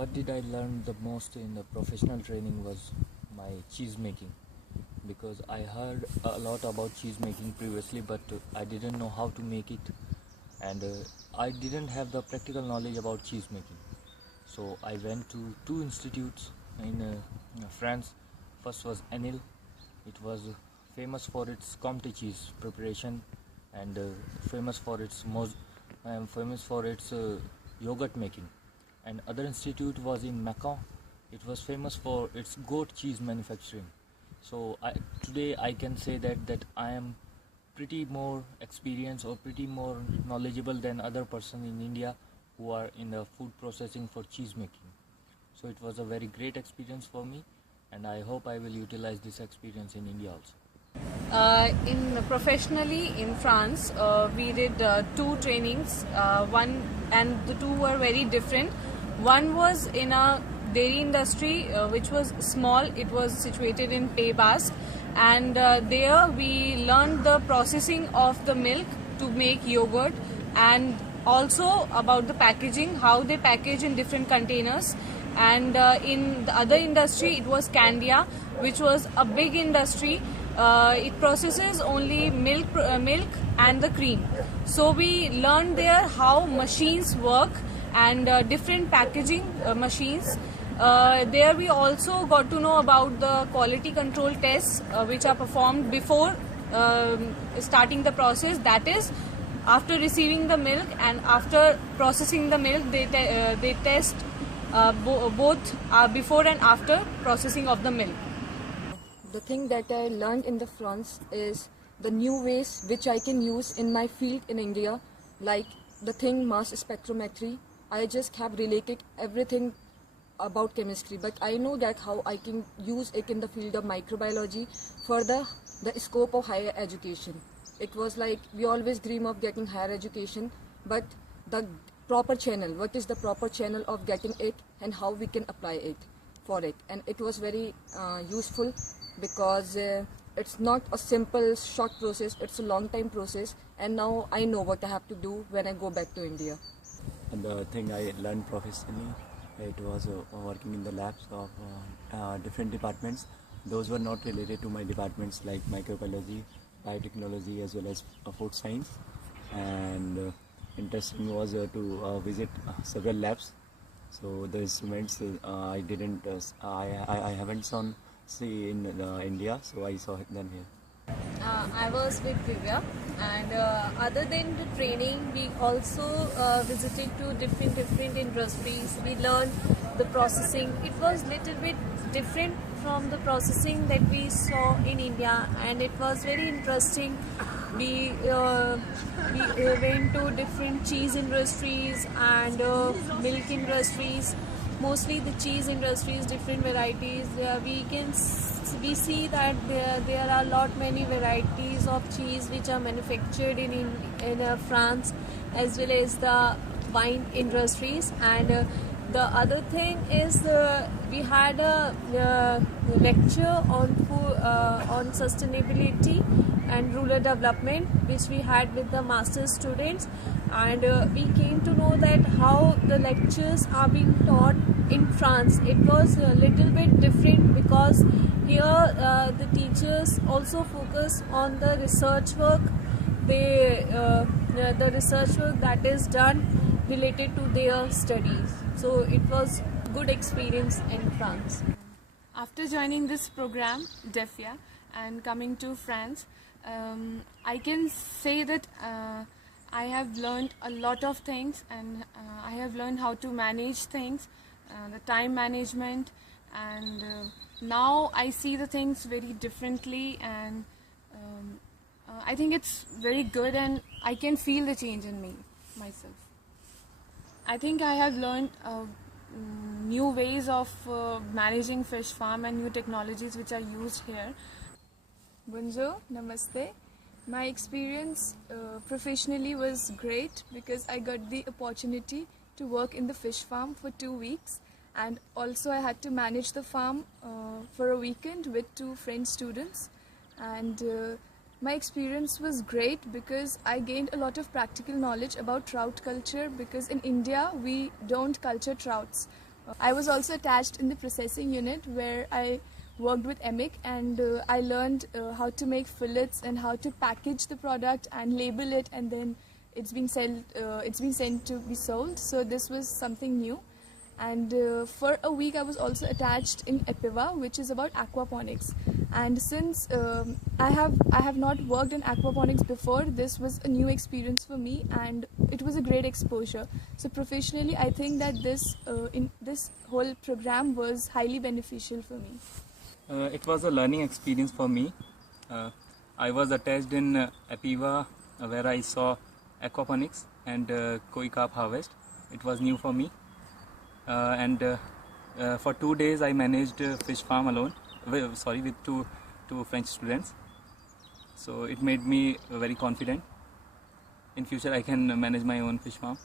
What did I learn the most in the professional training was my cheese making, because I heard a lot about cheese making previously, but I didn't know how to make it, and I didn't have the practical knowledge about cheese making. So I went to two institutes in France. First was Anil. It was famous for its Comté cheese preparation, and famous for its yogurt making. And other institute was in Macau. It was famous for its goat cheese manufacturing. So today I can say that I am pretty more experienced or pretty more knowledgeable than other person in India who are in the food processing for cheese making. So it was a very great experience for me, and I hope I will utilize this experience in India also. Professionally in France, we did two trainings. The two were very different. One was in a dairy industry, which was small. It was situated in Pays Basque, and there we learned the processing of the milk to make yogurt, and also about the packaging, how they package in different containers. And in the other industry, it was Candia, which was a big industry. It processes only milk and the cream. So we learned there how machines work and different packaging machines. There we also got to know about the quality control tests which are performed before starting the process. That is, after receiving the milk and after processing the milk, they test both before and after processing of the milk. The thing that I learned in the France is the new ways which I can use in my field in India, like the thing mass spectrometry. I just have related everything about chemistry, but I know that how I can use it in the field of microbiology for the scope of higher education. It was like we always dream of getting higher education, but the proper channel, what is the proper channel of getting it and how we can apply it for it. And it was very useful, because it's not a simple short process, it's a long time process, and now I know what I have to do when I go back to India. And the thing I learned professionally, it was working in the labs of different departments. Those were not related to my departments, like microbiology, biotechnology, as well as food science. And interesting was to visit several labs. So the instruments I haven't see in India, so I saw them here. I was with Divya, and other than the training, we also visited to different industries. We learned the processing. It was little bit different from the processing that we saw in India, and it was very interesting. We went to different cheese industries and milk industries. Mostly the cheese industries, different varieties. We see that there are many varieties of cheese which are manufactured in France, as well as the wine industries. And the other thing is we had a lecture on sustainability and rural development, which we had with the master's students, and we came to know that how the lectures are being taught in France. It was a little bit different, because here the teachers also focus on the research work, the research work that is done related to their studies. So it was good experience in France. After joining this program, DEFIA, and coming to France, I can say that I have learned a lot of things, and I have learned how to manage things, the time management, and now I see the things very differently, and I think it's very good, and I can feel the change in myself. I think I have learned new ways of managing fish farm and new technologies which are used here. Bonjour, namaste. My experience professionally was great, because I got the opportunity to work in the fish farm for 2 weeks, and also I had to manage the farm for a weekend with 2 French students. And my experience was great, because I gained a lot of practical knowledge about trout culture, because in India we don't culture trouts. I was also attached in the processing unit where I worked with EMIC, and I learned how to make fillets and how to package the product and label it, and then it's being sent to be sold. So this was something new. And for a week I was also attached in EPLEFPA, which is about aquaponics. And since I have not worked in aquaponics before, this was a new experience for me, and it was a great exposure. So professionally, I think that this whole program was highly beneficial for me. It was a learning experience for me. I was attached in EPLEFPA where I saw aquaponics and koi carp harvest. It was new for me. For 2 days I managed fish farm alone, with two French students. So it made me very confident. In future I can manage my own fish farm.